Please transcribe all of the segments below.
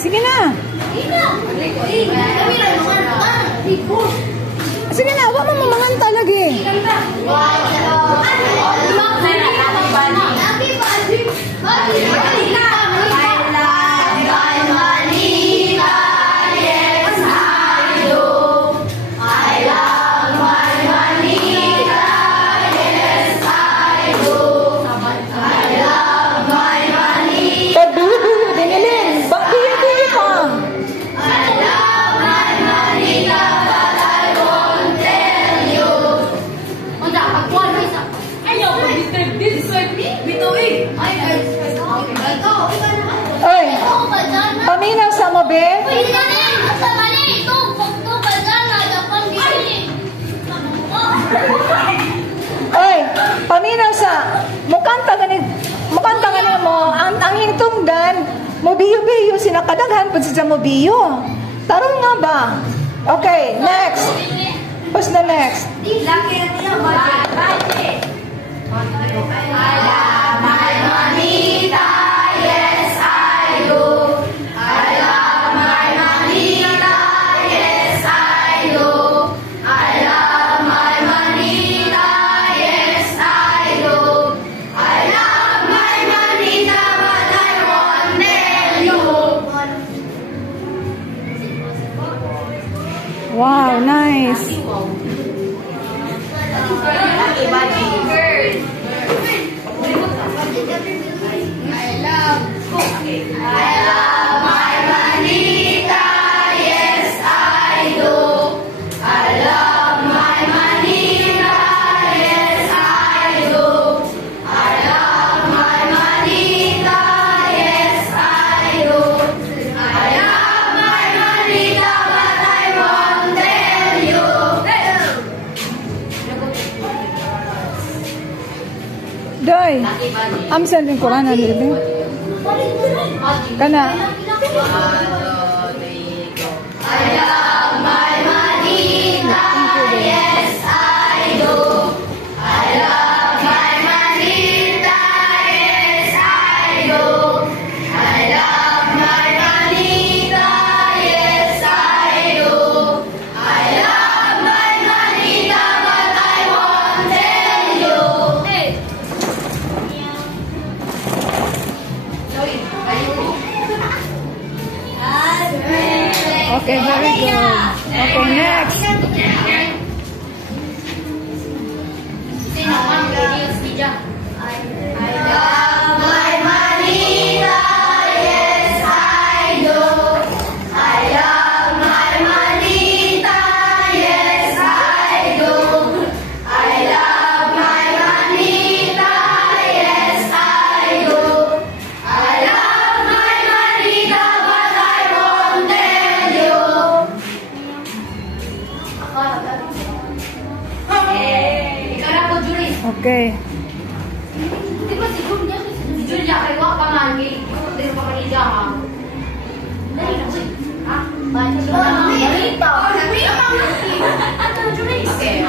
Sige na. Sige na, huwag mo mamanganta lagi. Paminaw sa mo, be? Oy, paminaw sa mukanta ganin mo ang hintungdan mo biyo-biyo sinakadaghan pud sa mo biyo. Tarong nga ba? Okay, next. What's the next? Wow, nice. Doy, I'm sending Quran and living. Kana. Okay, very good. Okay, next. Okay. Di ba si Julia kay wa pamangi? Di ba kanila ha? Dali na uy. Ha? Ba? Dito. Ato Julia. Okay, 1,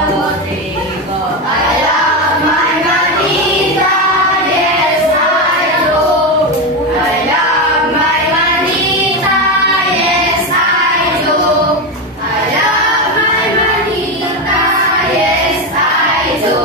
2, 3, go. I love my manita. Yes, I do. I love my manita. Yes, I do. I love my manita. Yes, I do.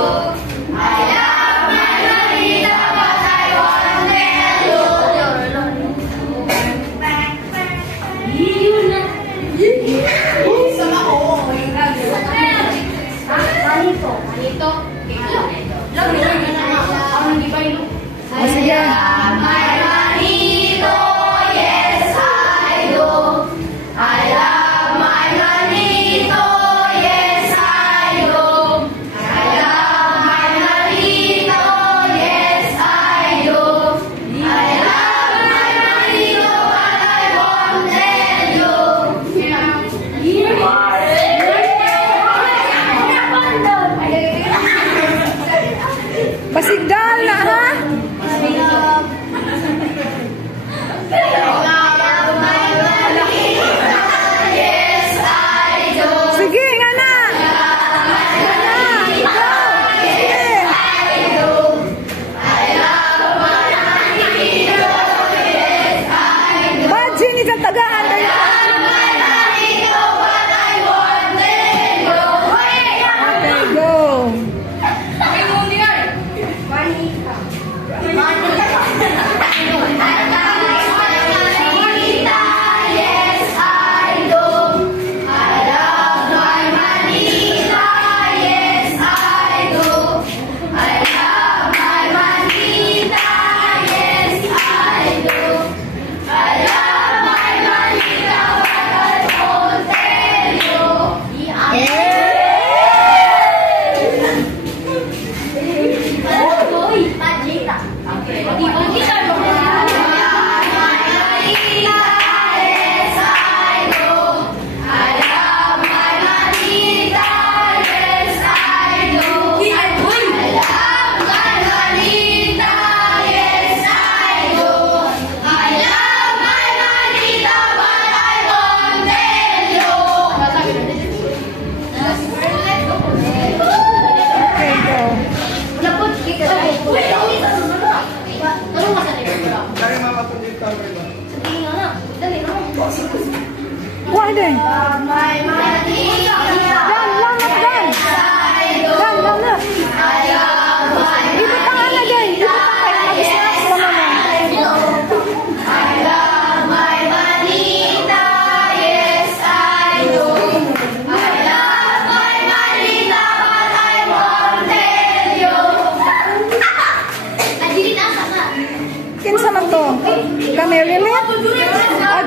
Marylet?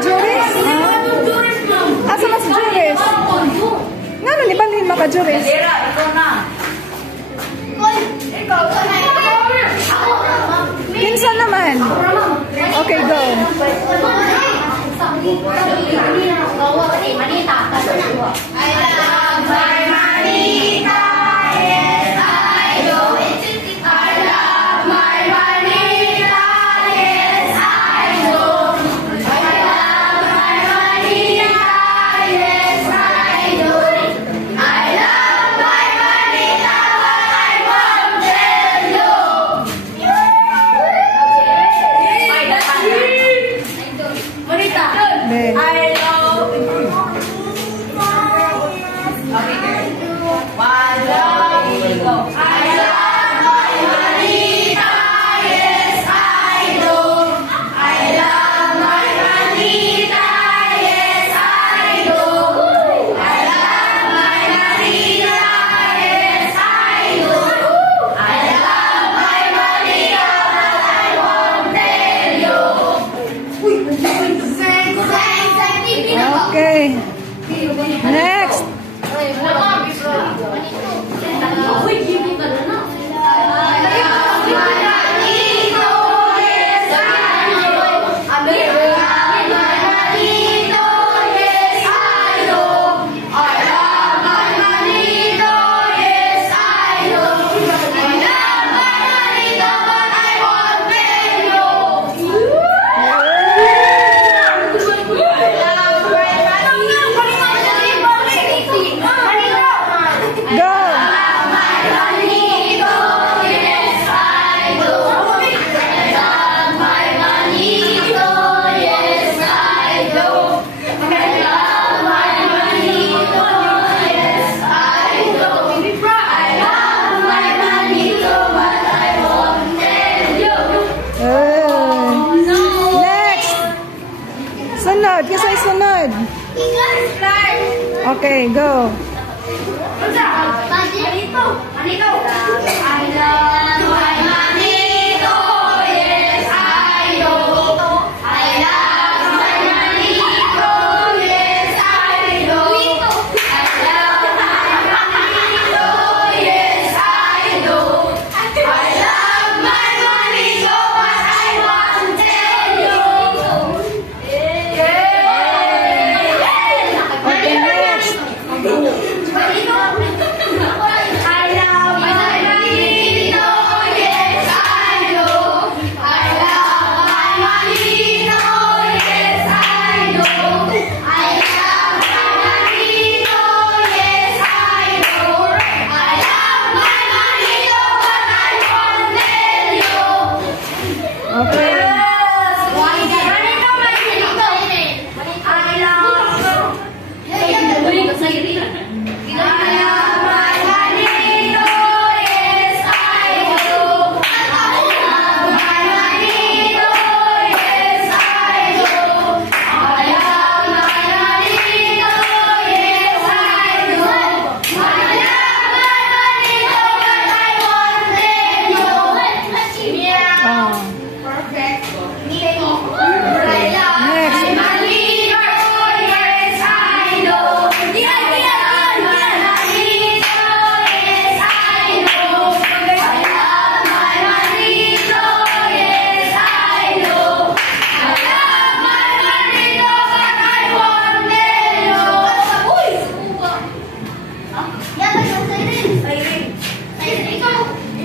Juris? Asa mas Juris? Nga na, di ba lima ka Juris? Pinsan naman. Okay, go. Okay. Next. Sunod, kisay sunod. Okay, go.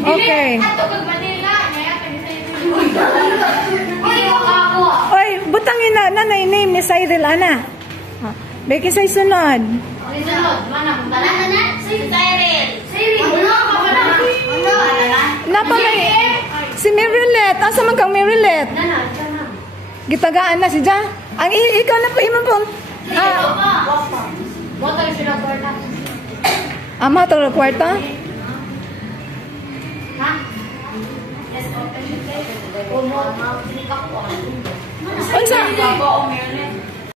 Okay. Oy, butangin na nanay name ni Cyril ana. Beki say sunod. Napalay. Si Marylet, asa man kang Marylet? Gitagaan na si Ja. Ang ikaw na po imo po. Ama to kwarta. Unsa?